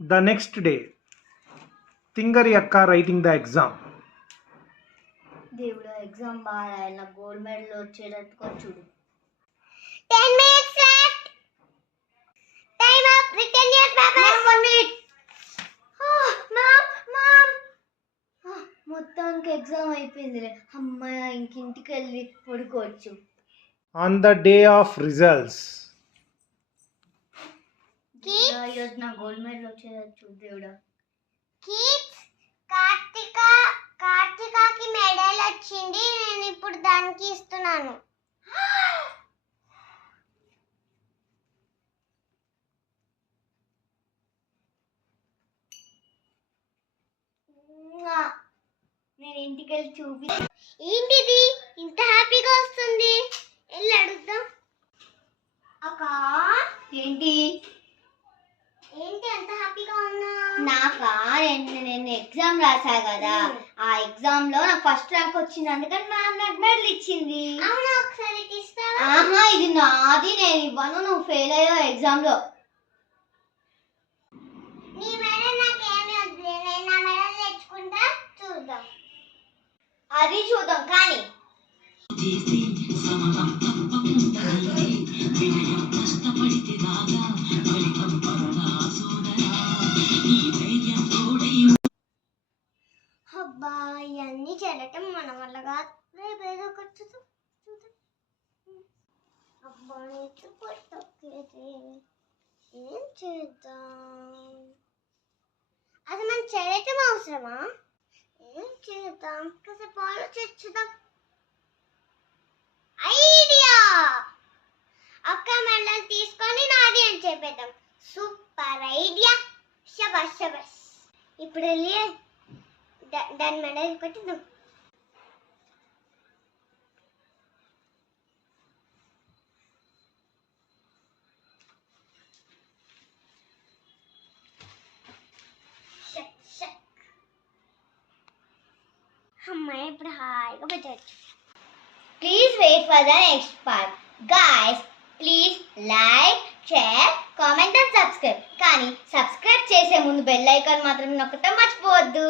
The next day, Tingari Akka writing the exam. దేవుడు exam బాగా రాయాలి, నాకు గోల్డ్ మెడల్ వచ్చేటట్టుగా చూడు. 10 minutes left. Time up. Return your papers. 1 minute. Mom. మొత్తానికి ఎగ్జామ్ అయిపోయిందిలే, అమ్మాయి ఇంకింటికి వెళ్ళి పడుకోవచ్చు. On the day of results, ఈరోజు నా గోల్డ్ మెడల్ వచ్చేటట్టు చూడు దేవుడా. Kids, కార్తికాకి మెడల్ వచ్చింది, నేను ఇప్పుడు దానికి ఇస్తున్నాను. నేను ఇంటికి వెళ్ళి చూపి. ఏంటిది ఇంత హ్యాపీగా వస్తుంది? వెళ్ళి అడుగుదాం. అక్క ఏంటి అంత హ్యాపీగా ఉన్నా? నాకా, నేను ఎగ్జామ్ రాసా కదా, ఆ ఎగ్జామ్ లో నాకు ఫస్ట్ ర్యాంక్ వచ్చింది, అందుకని మ్యామ్ నాకు మెడల్ ఇచ్చింది. అవునా, ఒకసారి తీస్తావా? ఆహా, ఇది నాది, నేను ఇవ్వను, నువ్వు ఫెయిల్ అయ్యావు ఎగ్జామ్ లో. నీ మెడల్ నాకేమీ వద్దు, నేను నా మెడల్ తెచ్చుకుంటా, చూద్దాం. అది చూద్దాం కానీ. అబ్బా, ఇవన్నీ చేయటం మన వల్ల కాదు, రేపు ఏదో ఒకటి చూద్దాం. అబ్బా, ఏం చేద్దాం? అది మనం చేయటం అవసరమా? ఏం చేద్దాం? కాసేపు ఆలోచించుదాం. ఐడియా! అక్క మెడల్ తీసుకొని నాది అని చెప్పేద్దాం. సూపర్ ఐడియా, శబాష్. ఇప్పుడు వెళ్ళి దాని మెడల్ కొట్టిద్దాం. అమ్మాయి ఇప్పుడు హాయిగా పెట్టచ్చు. Please wait for the next part. Guys, please like, share, comment and subscribe. కానీ సబ్స్క్రైబ్ చేసే ముందు బెల్ ఐకాన్ మాత్రం నొక్కటం మర్చిపోవద్దు.